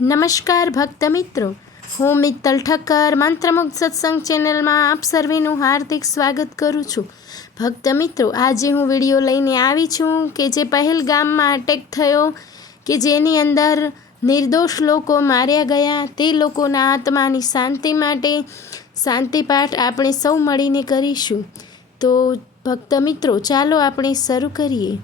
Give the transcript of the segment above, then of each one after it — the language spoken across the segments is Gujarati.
નમસ્કાર ભક્ત મિત્રો, હું મિત્તલ ઠક્કર મંત્રમુગ્ધ સત્સંગ ચેનલમાં આપ સર્વેનું હાર્દિક સ્વાગત કરું છું। ભક્ત મિત્રો, આજે હું વિડીયો લઈને આવી છું કે જે પહેલગામમાં અટેક થયો કે જેની અંદર નિર્દોષ લોકો માર્યા ગયા, તે લોકોના આત્માની શાંતિ માટે શાંતિ પાઠ આપણે સૌ મળીને કરીશું। તો ભક્ત મિત્રો, ચાલો આપણે શરૂ કરીએ।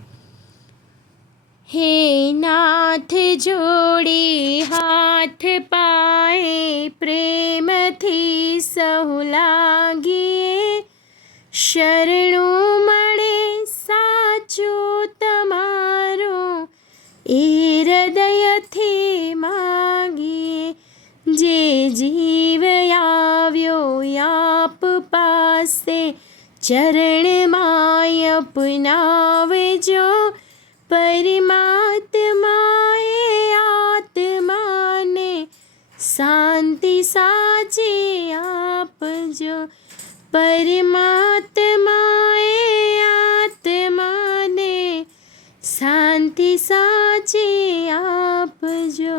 हे नाथ जोड़े हाथ पाए प्रेम थी सहु लागिए, शरणु मळे साचो तमारो ए हृदय थी मागिए। जे जीव आव्यो आप पासे चरण माय अपनावजो, परमात्माए आत्माने शांति साचे आपजो, परमात्माए आत्माने शांति साचे आपजो।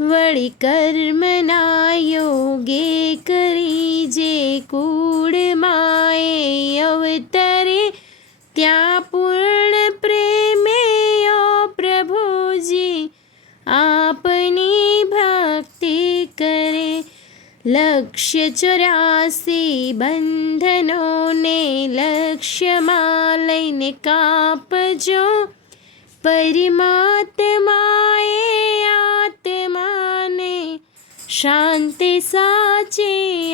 वળી કર્મના યોગે કરીજે કુળમાએ અવતરે, ત્યાં પૂર્ણ પ્રેમે પ્રભુજી આપની ભક્તિ કરે। લક્ષ્ય 84 બંધનોને લક્ષ્યમાં લઈને કાપજો, પરમાત્માએ આત્માને શાંતિ સાચે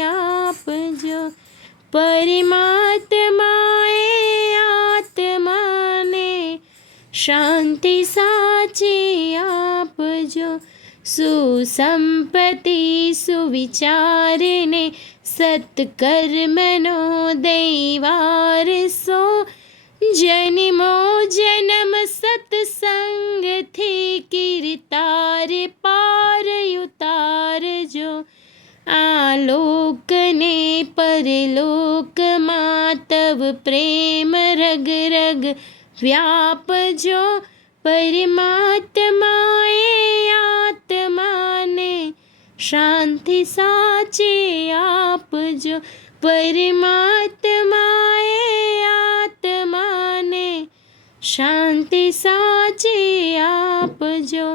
આપજો, પરમાત્માએ આત્માને શાંતિ સાચે આપજો। સુસંપત્તિ સુવિચારને સત્કર્મનો દૈવારસો, જન્મો જન્મ સત્સંગથી કીર્તાર પાર ઉતારજો। આ લોકને પરલોકમાં તવ પ્રેમ રગ રગ વ્યાપજો, પરમાત્માએ આત્માને શાંતિ સાચે આપજો, પરમાત્માએ આત્માને શાંતિ સાચે આપજો।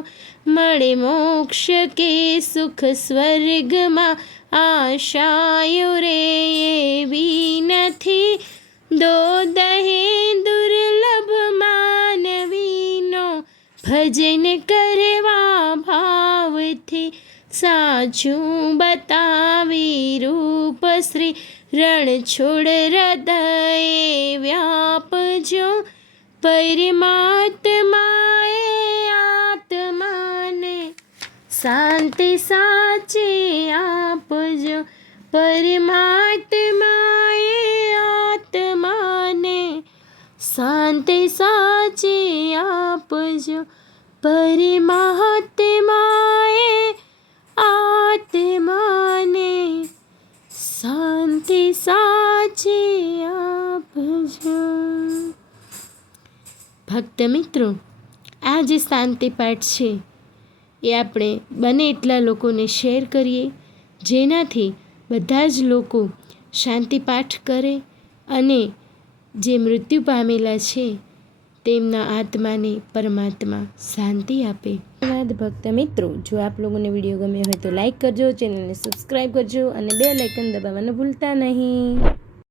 મળે મોક્ષ કે સુખ સ્વર્ગમાં આશાયો રે એવી નથી, દોદહે દુર્લભ માનવીનો ભજન કરવા ભાવથી, સાચું બતાવી રૂપ શ્રી રણછોડ હૃદયે વ્યાપજો, પરમાત્માએ આત્માને શાંતિ સાચે આપજો, પરમાત્માએ આત્માને શાંતિ સાચે આપજો, પરમાત્માએ આત્માને શાંતિ સાચે આપજો। ભક્ત મિત્રો, આ જે શાંતિ પાઠ છે એ આપણે બને એટલા લોકોને શેર કરીએ, જેનાથી બધા જ લોકો શાંતિ પાઠ કરે અને જે મૃત્યુ પામેલા છે તેમના આત્માને પરમાત્મા શાંતિ આપે। ધન્યવાદ ભક્ત મિત્રો। જો આપ લોકોને વિડીયો ગમ્યો હોય તો લાઈક કરજો, ચેનલને સબસ્ક્રાઈબ કરજો અને બેલ આઇકન દબાવવાનું ભૂલતા નહીં।